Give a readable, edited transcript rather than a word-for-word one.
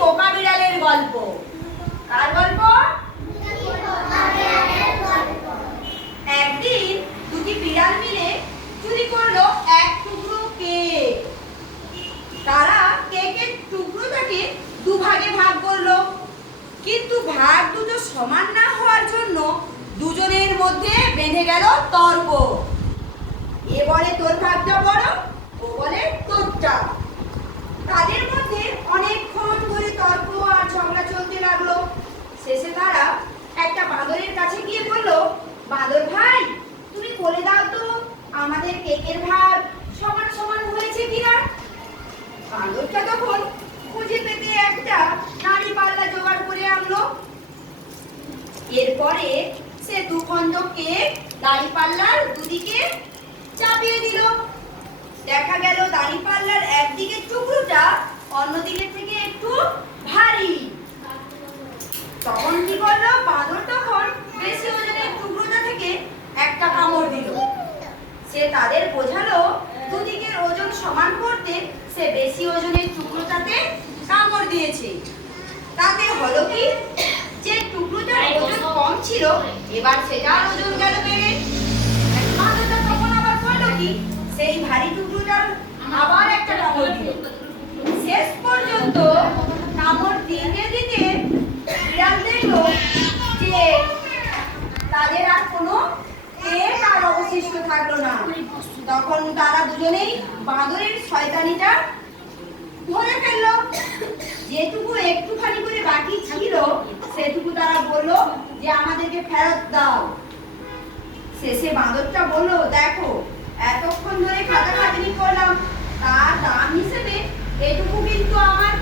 বোকা বিড়ালের গল্প। কার গল্প? একদিন দুটি বিড়াল মিলে চুরি করলো এক টুকরো কেক। তারা কেকের টুকরোটাকে দুভাগে ভাগ করলো, কিন্তু ভাগ দুটো সমান না হওয়ার জন্য দুজনের মধ্যে বেঁধে গেল তর্ক। এ বলে তোর ভাগটা বড়, ও বলে তোরটা। তাদের মধ্যে অনেকক্ষণ ধরে তর্ক আর ঝগড়া চলতে লাগলো। শেষে তারা একটা বাঁদরের কাছে গিয়ে বলল, বাঁদর ভাই, তুমি বলে দাও তো আমাদের কেকের ভাগ সমান সমান হয়েছে কিনা। বাঁদরটা তখন খুঁজে পেতে একটা নাড়ি পাল্লা জোগাড় করে আনলো। এরপরে সে দুখণ্ড কেক দাড়ি পাল্লার দুদিকে চাপিয়ে দিল। দেখা গেল দাড়ি পাল্লার একদিকের টুকরোটা অন্যদিকের থেকে একটু ভারী। তখন কি করলো বাঁদর? তখন বেশি ওজনের টুকরোটা থেকে একটা কামড় দিল। সে তাদের বোঝালো দুদিকের ওজন সমান করতে সে বেশি ওজনের টুকরোটাতে কামড় দিয়েছে। তাতে হলো কি, যে টুকরোটার ওজন কম ছিল এবার সেটার ওজন গেল বেড়ে। বাঁদরটা তখন আবার করলো কি, সেই ভারী টুকরোটার আবার একটা কামড় দিল। শেষ পর্যন্ত কামড় দিতে দিতে বিড়াল দেখলো যে তাদের আর কোনো পেট আর অবশিষ্ট থাকলো না। তখন তারা দুজনেই বাঁদরের শয়তানিটা ধরে ফেললো। যেটুকু একটুখানি করে বাকি ছিল সেটুকু তারা বললো যে আমাদেরকে ফেরত দাও। শেষে বাঁদরটা বললো, দেখো এতক্ষণ ধরে খাটাখাটনি করলাম, তার দাম হিসেবে এটুকু কিন্তু আমার